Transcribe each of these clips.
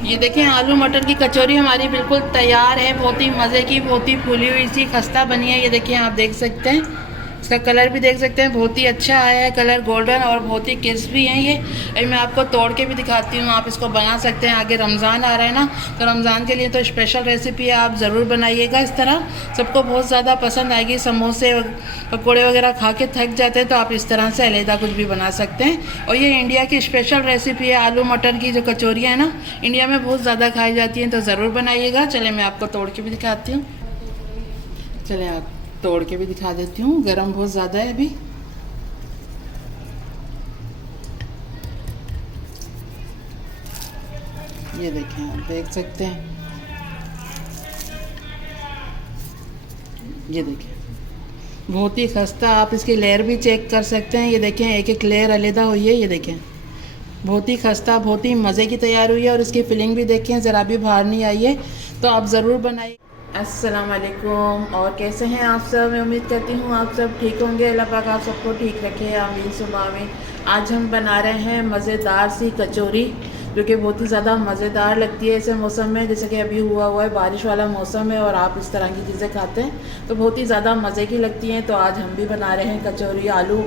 ये देखें आलू मटर की कचौरी हमारी बिल्कुल तैयार है। बहुत ही मज़े की, बहुत ही फूली हुई सी खस्ता बनी है। ये देखिए आप देख सकते हैं, इसका कलर भी देख सकते हैं, बहुत ही अच्छा आया है कलर, गोल्डन और बहुत ही क्रिस्पी है ये। अभी मैं आपको तोड़ के भी दिखाती हूँ, आप इसको बना सकते हैं। आगे रमज़ान आ रहा है ना, तो रमज़ान के लिए तो स्पेशल रेसिपी है, आप ज़रूर बनाइएगा इस तरह, सबको बहुत ज़्यादा पसंद आएगी। समोसे पकौड़े वगैरह खा के थक जाते हैं तो आप इस तरह से अलहदा कुछ भी बना सकते हैं। और ये इंडिया की स्पेशल रेसिपी है, आलू मटर की जो कचौरियाँ हैं ना, इंडिया में बहुत ज़्यादा खाई जाती हैं, तो ज़रूर बनाइएगा। चले मैं आपको तोड़ के भी दिखाती हूँ। चले आप तोड़ के भी दिखा देती हूँ, गरम बहुत ज़्यादा है अभी। ये देखें, आप देख सकते हैं, ये देखें बहुत ही खस्ता। आप इसकी लेयर भी चेक कर सकते हैं, ये देखें एक एक लेयर अलहदा हुई है। ये देखें बहुत ही खस्ता, बहुत ही मज़े की तैयार हुई है। और इसकी फिलिंग भी देखें, ज़रा भी बाहर नहीं आई है, तो आप ज़रूर बनाइए। अस्सलाम वालेकुम, और कैसे हैं आप सब? मैं उम्मीद करती हूँ आप सब ठीक होंगे। अल्लाह पाक आप सबको ठीक रखे, आमीन सुम्मा आमीन। आज हम बना रहे हैं मज़ेदार सी कचौरी, जो कि बहुत ही ज़्यादा मज़ेदार लगती है ऐसे मौसम में, जैसे कि अभी हुआ है बारिश वाला मौसम है और आप इस तरह की चीज़ें खाते हैं तो बहुत ही ज़्यादा मज़े की लगती हैं। तो आज हम भी बना रहे हैं कचौरी, आलू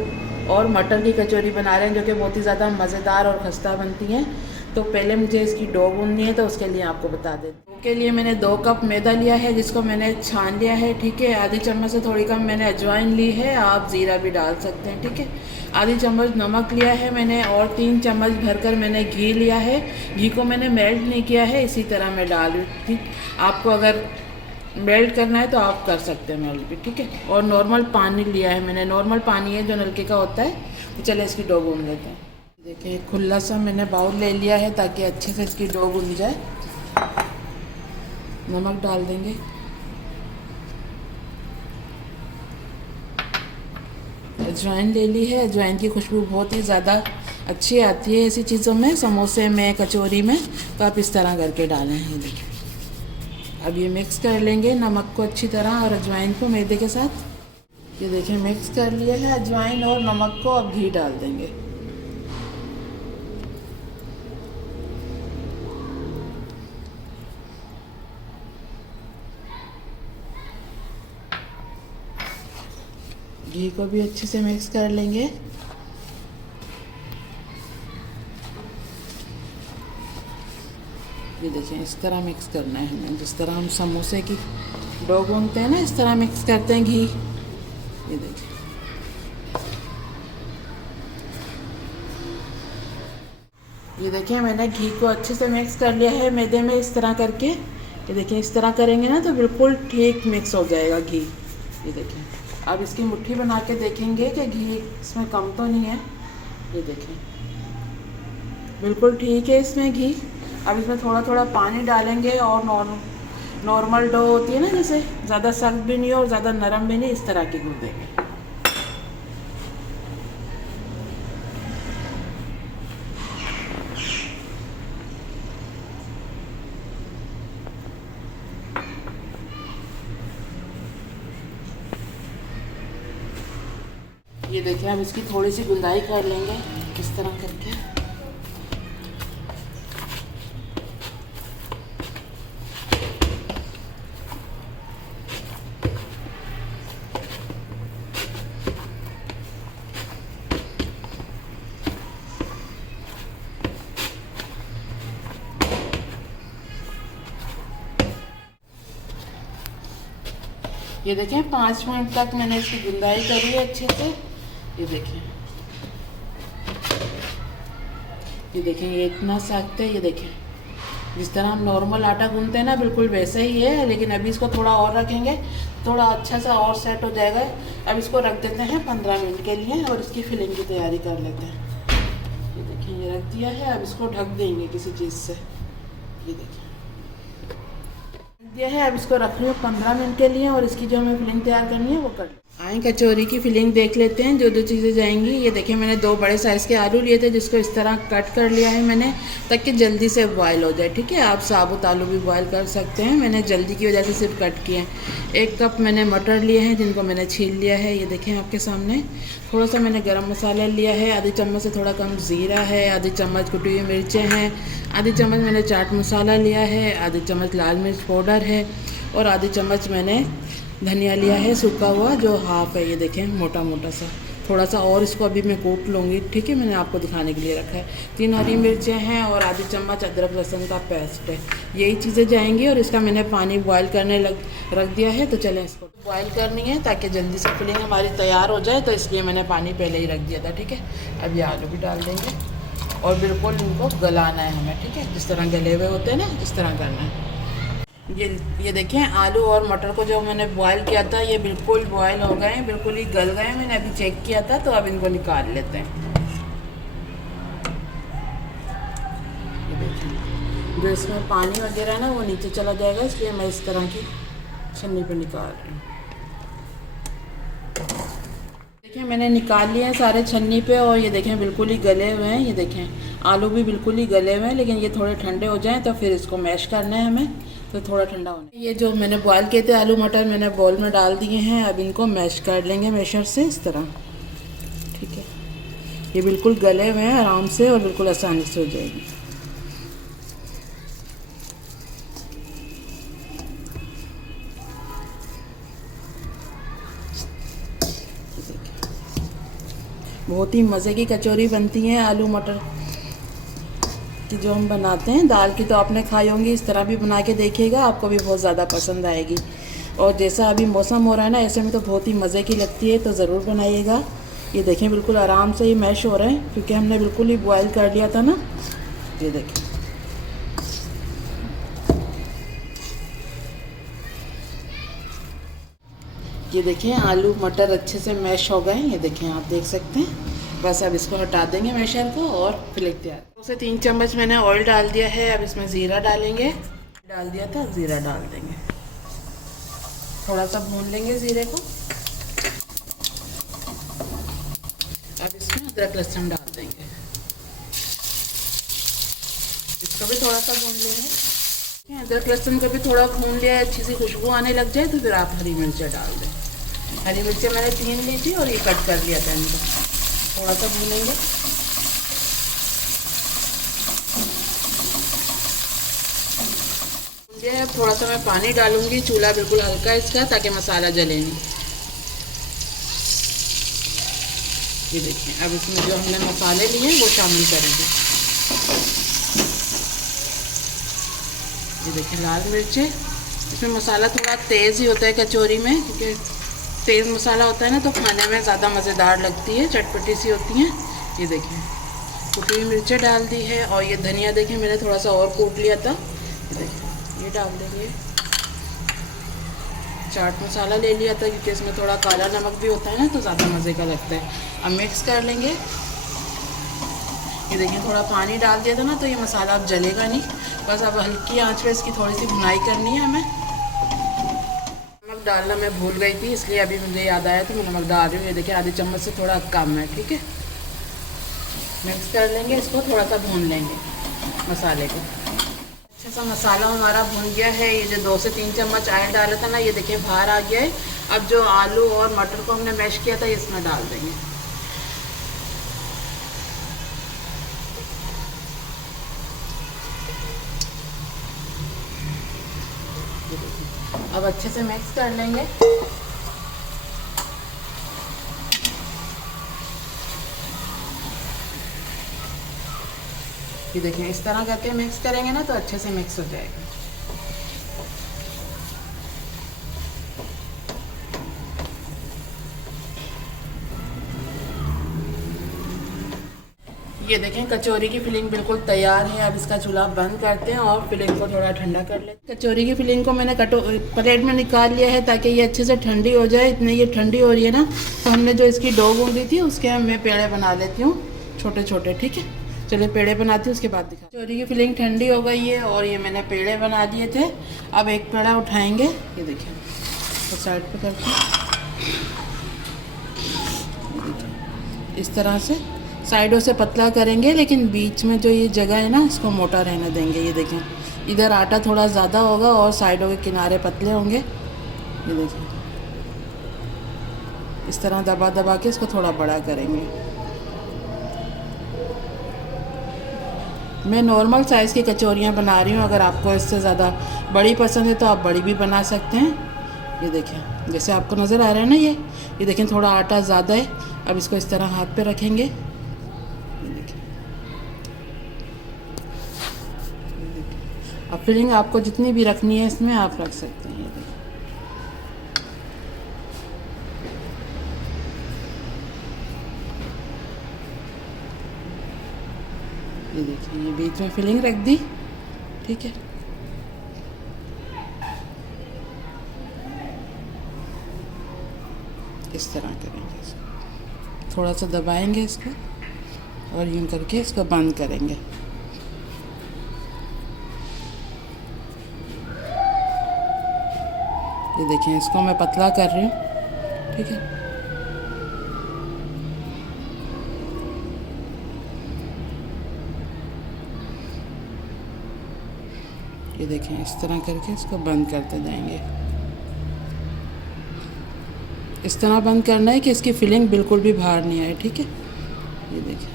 और मटर की कचौरी बना रहे हैं, जो कि बहुत ही ज़्यादा मज़ेदार और खस्ता बनती हैं। तो पहले मुझे इसकी डो गूंदनी है, तो उसके लिए आपको बता दें। डो के लिए मैंने 2 कप मैदा लिया है, जिसको मैंने छान लिया है, ठीक है। आधी चम्मच से थोड़ी कम मैंने अजवाइन ली है, आप ज़ीरा भी डाल सकते हैं, ठीक है। आधी चम्मच नमक लिया है मैंने, और 3 चम्मच भरकर मैंने घी लिया है। घी को मैंने मेल्ट नहीं किया है, इसी तरह मैं डाल रही, ठीक। आपको अगर मेल्ट करना है तो आप कर सकते हैं मेल्ट भी, ठीक है। और नॉर्मल पानी लिया है मैंने, नॉर्मल पानी है जो नलके का होता है। तो चले इसकी डो गूंद लेते हैं। देखिए खुला सा मैंने बाउल ले लिया है, ताकि अच्छे से इसकी डो गूंद जाए। नमक डाल देंगे, अजवाइन ले ली है। अजवाइन की खुशबू बहुत ही ज़्यादा अच्छी आती है ऐसी चीज़ों में, समोसे में, कचौरी में, तो आप इस तरह करके डालें। ये देखिए अब ये मिक्स कर लेंगे नमक को अच्छी तरह और अजवाइन को मैदे के साथ। ये देखिए मिक्स कर लिया है अजवाइन और नमक को, अब घी डाल देंगे। घी को भी अच्छे से मिक्स कर लेंगे। ये देखिए इस तरह मिक्स करना है हमें, जिस तरह हम समोसे की डो गूंदते हैं ना, इस तरह मिक्स करते हैं घी। ये देखिए मैंने घी को अच्छे से मिक्स कर लिया है मैदे में, इस तरह करके। ये देखिए इस तरह करेंगे ना तो बिल्कुल ठीक मिक्स हो जाएगा घी। ये देखिए अब इसकी मुट्ठी बना के देखेंगे कि घी इसमें कम तो नहीं है। ये देखिए बिल्कुल ठीक है इसमें घी। अब इसमें थोड़ा थोड़ा पानी डालेंगे और नॉर्मल डो होती है ना, जैसे ज़्यादा सख्त भी नहीं और ज़्यादा नरम भी नहीं, इस तरह की गूंदेंगे। ये देखिए अब इसकी थोड़ी सी गुंदाई कर लेंगे इस तरह करके। ये देखें 5 मिनट तक मैंने इसकी गुंदाई करी है अच्छे से। ये देखें ये इतना सख्त है। ये देखें जिस तरह हम नॉर्मल आटा गूंदते हैं ना, बिल्कुल वैसे ही है, लेकिन अभी इसको थोड़ा और रखेंगे, थोड़ा अच्छा सा और सेट हो जाएगा। अब इसको रख देते हैं 15 मिनट के लिए और इसकी फिलिंग की तैयारी कर लेते हैं। ये देखिए ये रख दिया है, अब इसको ढक देंगे किसी चीज़ से। ये देखिए दिया है, अब इसको रख रही हूँ 15 मिनट के लिए और इसकी जो हमें फिलिंग तैयार करनी है वो कर आए कचौरी की फिलिंग देख लेते हैं, जो जो चीज़ें जाएंगी। ये देखिए मैंने 2 बड़े साइज़ के आलू लिए थे, जिसको इस तरह कट कर लिया है मैंने, ताकि जल्दी से बॉयल हो जाए। ठीक है, आप साबुत आलू भी बॉयल कर सकते हैं, मैंने जल्दी की वजह से सिर्फ कट किए हैं। 1 कप मैंने मटर लिए हैं, जिनको मैंने छील लिया है, ये देखें आपके सामने। थोड़ा सा मैंने गरम मसाला लिया है, आधी चम्मच से थोड़ा कम ज़ीरा है, आधी चम्मच कुटी हुई मिर्चें हैं, आधी चम्मच मैंने चाट मसाला लिया है, आधी चम्मच लाल मिर्च पाउडर है, और आधी चम्मच मैंने धनिया लिया है सूखा हुआ, जो हाफ है, ये देखें मोटा मोटा सा। थोड़ा सा और इसको अभी मैं कूट लूँगी। ठीक है, मैंने आपको दिखाने के लिए रखा है। 3 हरी मिर्चें हैं और आधी चम्मच अदरक लहसुन का पेस्ट है। यही चीज़ें जाएंगी, और इसका मैंने पानी बॉयल करने रख दिया है। तो चलें, इसको बॉयल करनी है ताकि जल्दी से फिलिंग हमारी तैयार हो जाए, तो इसलिए मैंने पानी पहले ही रख दिया था। ठीक है, अब ये आलू भी डाल देंगे और बिल्कुल इनको गलाना है हमें। ठीक है, जिस तरह गले हुए होते हैं ना, इस तरह करना है। ये देखें, आलू और मटर को जो मैंने बॉयल किया था, ये बिल्कुल बॉयल हो गए हैं, बिल्कुल ही गल गए हैं। मैंने अभी चेक किया था, तो अब इनको निकाल लेते हैं। ये देखें, जो इसमें पानी वगैरह है ना, वो नीचे चला जाएगा, इसलिए मैं इस तरह की छन्नी पे निकाल रही हूँ। देखिए मैंने निकाल लिए हैं सारे छन्नी पे, और ये देखें बिल्कुल ही गले हुए हैं। ये देखें आलू भी बिल्कुल ही गले हुए हैं, लेकिन ये थोड़े ठंडे हो जाएं तो फिर इसको मैश करना है हमें, तो थोड़ा ठंडा होने। ये जो मैंने बॉयल किए थे आलू मटर, मैंने बाउल में डाल दिए हैं। अब इनको मैश कर लेंगे मैशर से, इस तरह। ठीक है, ये बिल्कुल गले हुए हैं आराम से, और बिल्कुल आसानी से हो जाएगी। बहुत ही मज़े की कचौरी बनती हैं आलू मटर कि जो हम बनाते हैं। दाल की तो आपने खाई होंगी, इस तरह भी बना के देखिएगा, आपको भी बहुत ज़्यादा पसंद आएगी। और जैसा अभी मौसम हो रहा है ना, ऐसे में तो बहुत ही मज़े की लगती है, तो ज़रूर बनाइएगा। ये देखें बिल्कुल आराम से ही मैश हो रहे हैं, क्योंकि हमने बिल्कुल ही बॉयल कर लिया था ना। ये देखें, ये देखें आलू मटर अच्छे से मैश हो गए। ये देखें, आप देख सकते हैं। बस अब इसको हटा देंगे मैशर को, और फिलिंग तैयार। उसे 3 चम्मच मैंने ऑयल डाल दिया है। अब इसमें ज़ीरा डालेंगे, डाल दिया था, ज़ीरा डाल देंगे। थोड़ा सा भून लेंगे ज़ीरे को। अब इसमें अदरक लहसुन डाल देंगे, इसको भी थोड़ा सा भून लेंगे। अदरक लहसुन को भी थोड़ा भून लिया है, अच्छी सी खुशबू आने लग जाए, तो फिर आप हरी मिर्चें डाल दें। हरी मिर्चें मैंने 3 ली थी, और ये कट कर लिया था इनको। थोड़ा सा भूनेंगे। अब थोड़ा सा मैं पानी डालूंगी, चूल्हा बिल्कुल हल्का इसका, ताकि मसाला जले नहीं। ये देखिए, अब इसमें जो हमने मसाले लिए हैं वो शामिल करेंगे। ये देखिए लाल मिर्चें, इसमें मसाला थोड़ा तेज़ ही होता है कचौरी में, क्योंकि तेज़ मसाला होता है ना, तो खाने में ज़्यादा मज़ेदार लगती है, चटपटी सी होती हैं। ये देखिए कुटी हुई मिर्चें डाल दी है, और ये धनिया देखिए मैंने थोड़ा सा और कूट लिया था। ये देखिए, ये डाल देंगे। चाट मसाला ले लिया था, क्योंकि इसमें थोड़ा काला नमक भी होता है ना, तो ज़्यादा मज़े का लगता है। अब मिक्स कर लेंगे। ये देखिए थोड़ा पानी डाल दिया था ना, तो ये मसाला अब जलेगा नहीं। बस अब हल्की आंच पे इसकी थोड़ी सी भुनाई करनी है हमें। नमक डालना मैं भूल गई थी, इसलिए अभी मुझे याद आया, तो मैं नमक डाल रही हूँ। ये देखिए आधी चम्मच से थोड़ा कम है। ठीक है, मिक्स कर लेंगे, इसको थोड़ा सा भून लेंगे मसाले को। अच्छा सा मसाला हमारा भून गया है। ये जो 2 से 3 चम्मच ऑयल डाला था ना, ये देखिए बाहर आ गया है। अब जो आलू और मटर को हमने मैश किया था, ये इसमें डाल देंगे। अब अच्छे से मिक्स कर लेंगे। ये देखें, इस तरह करके मिक्स करेंगे ना, तो अच्छे से मिक्स हो जाएगा। ये देखें कचौरी की फिलिंग बिल्कुल तैयार है। अब इसका चूल्हा बंद करते हैं और फिलिंग को थोड़ा ठंडा कर लेते हैं। कचौरी की फिलिंग को मैंने प्लेट में निकाल लिया है, ताकि ये अच्छे से ठंडी हो जाए। इतने ये ठंडी हो रही है ना, तो हमने जो इसकी डो गूंदी थी, उसके मैं पेड़े बना लेती हूँ छोटे छोटे। ठीक है, चलिए पेड़े बनाती हूँ, उसके बाद दिखा। कचौरी की फिलिंग ठंडी हो गई है, और ये मैंने पेड़े बना दिए थे। अब एक पेड़ा उठाएंगे, ये देखिए, तो साइड पे करके इस तरह से साइडों से पतला करेंगे, लेकिन बीच में जो ये जगह है ना इसको मोटा रहने देंगे। ये देखें, इधर आटा थोड़ा ज़्यादा होगा और साइडों के किनारे पतले होंगे। ये देखें, इस तरह दबा दबा के इसको थोड़ा बड़ा करेंगे। मैं नॉर्मल साइज़ की कचौरियाँ बना रही हूँ, अगर आपको इससे ज़्यादा बड़ी पसंद है तो आप बड़ी भी बना सकते हैं। ये देखें, जैसे आपको नज़र आ रहा है ना, ये देखें थोड़ा आटा ज़्यादा है। अब इसको इस तरह हाथ पे रखेंगे। ये देखें, अब फिलिंग आपको जितनी भी रखनी है इसमें आप रख सकते हैं। ये देखिए, ये बीच में फिलिंग रख दी। ठीक है, इस तरह करेंगे इसको, थोड़ा सा दबाएंगे इसको और यूं करके इसको बंद करेंगे। ये देखें, इसको मैं पतला कर रही हूँ। ठीक है, ये देखें, इस तरह करके इसको बंद करते जाएंगे। इस तरह बंद करना है कि इसकी फिलिंग बिल्कुल भी बाहर नहीं आए। ठीक है, ये देखें,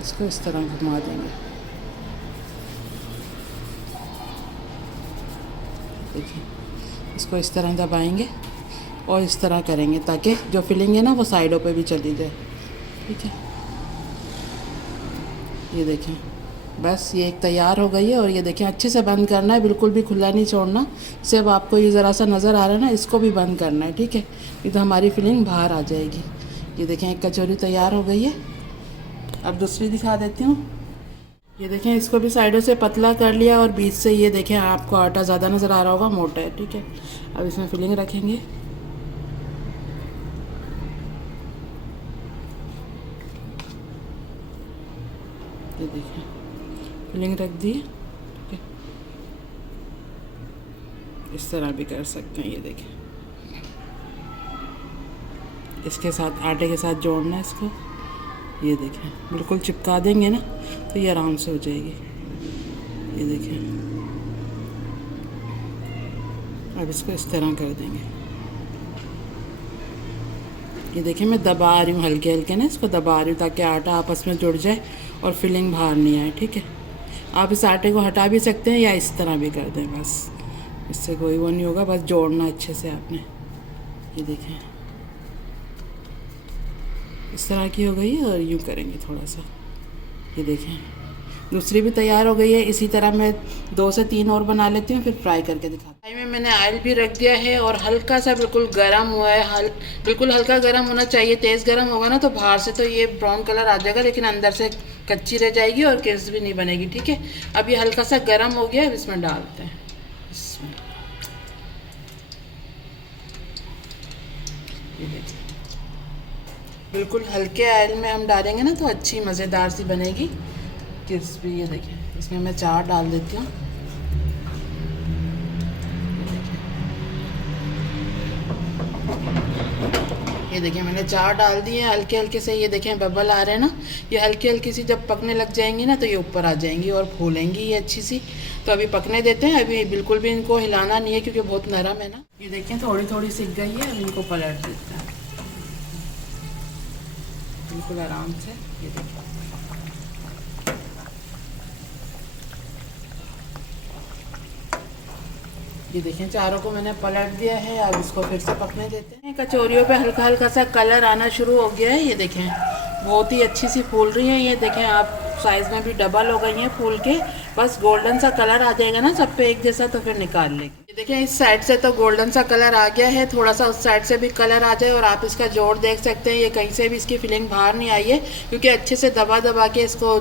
इसको इस तरह घुमा देंगे। देखिए, इसको इस तरह दबाएंगे और इस तरह करेंगे ताकि जो फिलिंग है ना वो साइडों पे भी चली जाए। ठीक है, ये देखें, बस ये एक तैयार हो गई है। और ये देखें, अच्छे से बंद करना है, बिल्कुल भी खुला नहीं छोड़ना। सिर्फ आपको ये ज़रा सा नज़र आ रहा है ना, इसको भी बंद करना है। ठीक है, ये तो हमारी फिलिंग बाहर आ जाएगी। ये देखें, एक कचौरी तैयार हो गई है। अब दूसरी दिखा देती हूँ। ये देखें, इसको भी साइडों से पतला कर लिया और बीच से ये देखें आपको आटा ज़्यादा नज़र आ रहा होगा, मोटा है। ठीक है, अब इसमें फिलिंग रखेंगे। ये देखिए, फिलिंग रख दी। ठीक है, इस तरह भी कर सकते हैं। ये देखें, इसके साथ आटे के साथ जोड़ना है इसको। ये देखें, बिल्कुल चिपका देंगे ना तो ये आराम से हो जाएगी। ये देखें, अब इसको इस तरह कर देंगे। ये देखें, मैं दबा रही हूँ हल्के हल्के ना, इसको दबा रही हूँ ताकि आटा आपस में जुड़ जाए और फिलिंग बाहर नहीं आए। ठीक है, आप इस आटे को हटा भी सकते हैं या इस तरह भी कर दें, बस इससे कोई वो नहीं होगा, बस जोड़ना अच्छे से आपने। ये देखें, इस तरह की हो गई है और यूँ करेंगे थोड़ा सा। ये देखें, दूसरी भी तैयार हो गई है। इसी तरह मैं 2 से 3 और बना लेती हूँ, फिर फ्राई करके दिखाती हूँ। में मैंने ऑयल भी रख दिया है और हल्का सा बिल्कुल गर्म हुआ है। बिल्कुल हल्का गर्म होना चाहिए। तेज़ गर्म होगा ना तो बाहर से तो ये ब्राउन कलर आ जाएगा, लेकिन अंदर से कच्ची रह जाएगी और क्रिस्प भी नहीं बनेगी। ठीक है, अब ये हल्का सा गर्म हो गया, अब इसमें डालते हैं। इसमें ये देखिए, बिल्कुल हल्के ऑयल में हम डालेंगे ना तो अच्छी मज़ेदार सी बनेगी, क्रिस्पी। ये देखिए, इसमें मैं 4 डाल देती हूँ। ये देखिए, मैंने 4 डाल दिए। हल्के हल्के से ये देखें बबल आ रहे हैं ना, ये हल्की हल्की सी जब पकने लग जाएंगी ना तो ये ऊपर आ जाएंगी और फूलेंगी ये अच्छी सी। तो अभी पकने देते हैं, अभी बिल्कुल भी इनको हिलाना नहीं है क्योंकि बहुत नरम है ना। ये देखें, थोड़ी थोड़ी सिक गई है, अब इनको पलट देते हैं बिल्कुल आराम से। ये देखिए, ये देखें, चारों को मैंने पलट दिया है। अब इसको फिर से पकने देते हैं। कचौरियों पे हल्का हल्का सा कलर आना शुरू हो गया है। ये देखें, बहुत ही अच्छी सी फूल रही है। ये देखें, आप साइज़ में भी डबल हो गई हैं फूल के। बस गोल्डन सा कलर आ जाएगा ना सब पे एक जैसा, तो फिर निकाल लेंगे। ये देखें, इस साइड से तो गोल्डन सा कलर आ गया है, थोड़ा सा उस साइड से भी कलर आ जाए। और आप इसका जोड़ देख सकते हैं, ये कहीं से भी इसकी फिलिंग बाहर नहीं आई है क्योंकि अच्छे से दबा दबा के इसको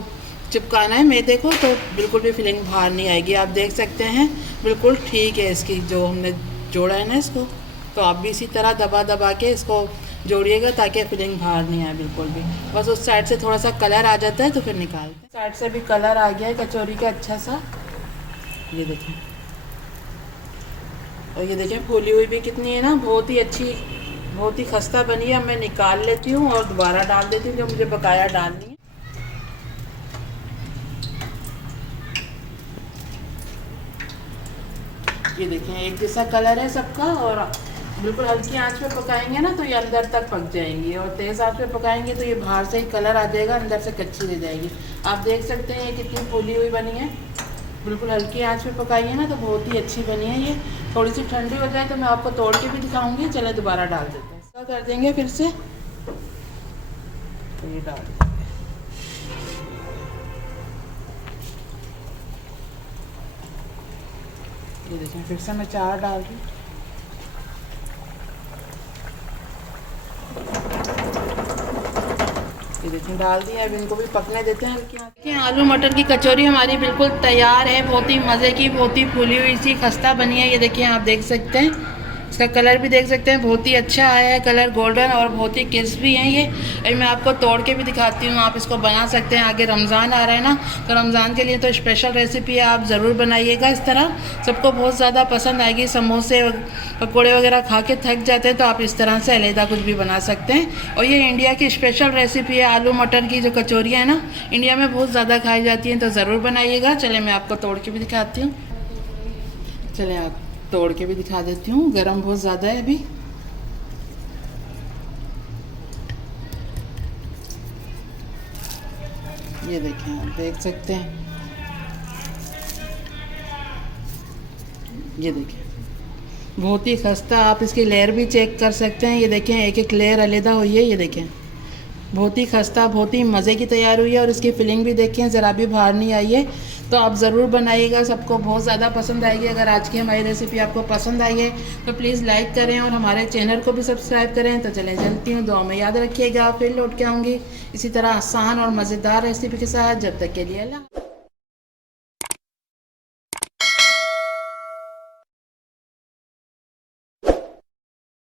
चिपकाना है मैदे को, तो बिल्कुल भी फिलिंग बाहर नहीं आएगी। आप देख सकते हैं बिल्कुल ठीक है इसकी जो हमने जोड़ा है ना इसको। तो आप भी इसी तरह दबा दबा के इसको जोड़िएगा ताकि फिलिंग बाहर नहीं आए बिल्कुल भी। बस उस साइड से थोड़ा सा कलर आ जाता है तो फिर निकालते हैं। साइड से भी कलर आ गया है कचौरी का अच्छा सा। ये देखें, और ये देखें फूली हुई भी कितनी है ना, बहुत ही अच्छी, बहुत ही खस्ता बनी है। अब मैं निकाल लेती हूँ और दोबारा डाल देती हूँ जो मुझे बकाया डालनी है। ये देखें एक जैसा कलर है सबका, और बिल्कुल हल्की आंच पे पकाएंगे ना तो ये अंदर तक पक जाएंगी, और तेज़ आंच पे पकाएंगे तो ये बाहर से ही कलर आ जाएगा, अंदर से कच्ची रह जाएगी। आप देख सकते हैं ये कितनी फूली हुई बनी है। बिल्कुल हल्की आंच पे पकाइए ना तो बहुत ही अच्छी बनी है। ये थोड़ी सी ठंडी हो जाए तो मैं आपको तोड़ के भी दिखाऊंगी। चले दोबारा डाल देते हैं, क्या कर देंगे फिर से, तो ये डाल देंगे। ये देखें फिर से मैं 4 डाल रही हूँ। ये देखें डाल दिया। अब इनको भी पकने देते हैं हल्की आंच। देखिए आलू मटर की कचौरी हमारी बिल्कुल तैयार है। बहुत ही मज़े की, बहुत ही फूली हुई सी खस्ता बनी है। ये देखिए आप देख सकते हैं, इसका कलर भी देख सकते हैं, बहुत ही अच्छा आया है कलर, गोल्डन, और बहुत ही क्रिस्पी है ये। अभी मैं आपको तोड़ के भी दिखाती हूँ, आप इसको बना सकते हैं। आगे रमज़ान आ रहा है ना, तो रमज़ान के लिए तो स्पेशल रेसिपी है, आप ज़रूर बनाइएगा इस तरह, सबको बहुत ज़्यादा पसंद आएगी। समोसे पकौड़े वगैरह खा के थक जाते हैं तो आप इस तरह से अलहदा कुछ भी बना सकते हैं। और ये इंडिया की स्पेशल रेसिपी है, आलू मटर की जो कचौरियाँ हैं ना, इंडिया में बहुत ज़्यादा खाई जाती हैं, तो ज़रूर बनाइएगा। चले मैं आपको तोड़ के भी दिखाती हूँ। चले आप तोड़ के भी दिखा देती हूँ, गरम बहुत ज़्यादा है अभी। ये देखें आप देख सकते हैं, ये देखें बहुत ही खस्ता। आप इसकी लेयर भी चेक कर सकते हैं। ये देखें एक एक लेयर अलहदा हुई है। ये देखें बहुत ही खस्ता, बहुत ही मज़े की तैयार हुई है, और इसकी फिलिंग भी देखें ज़रा भी बाहर नहीं आई है। तो आप ज़रूर बनाइएगा, सबको बहुत ज़्यादा पसंद आएगी। अगर आज की हमारी रेसिपी आपको पसंद आई है तो प्लीज़ लाइक करें और हमारे चैनल को भी सब्सक्राइब करें। तो चले चलती हूँ, दुआ में याद रखिएगा, फिर लौट के आऊँगी इसी तरह आसान और मज़ेदार रेसिपी के साथ। जब तक के लिए अल्लाह।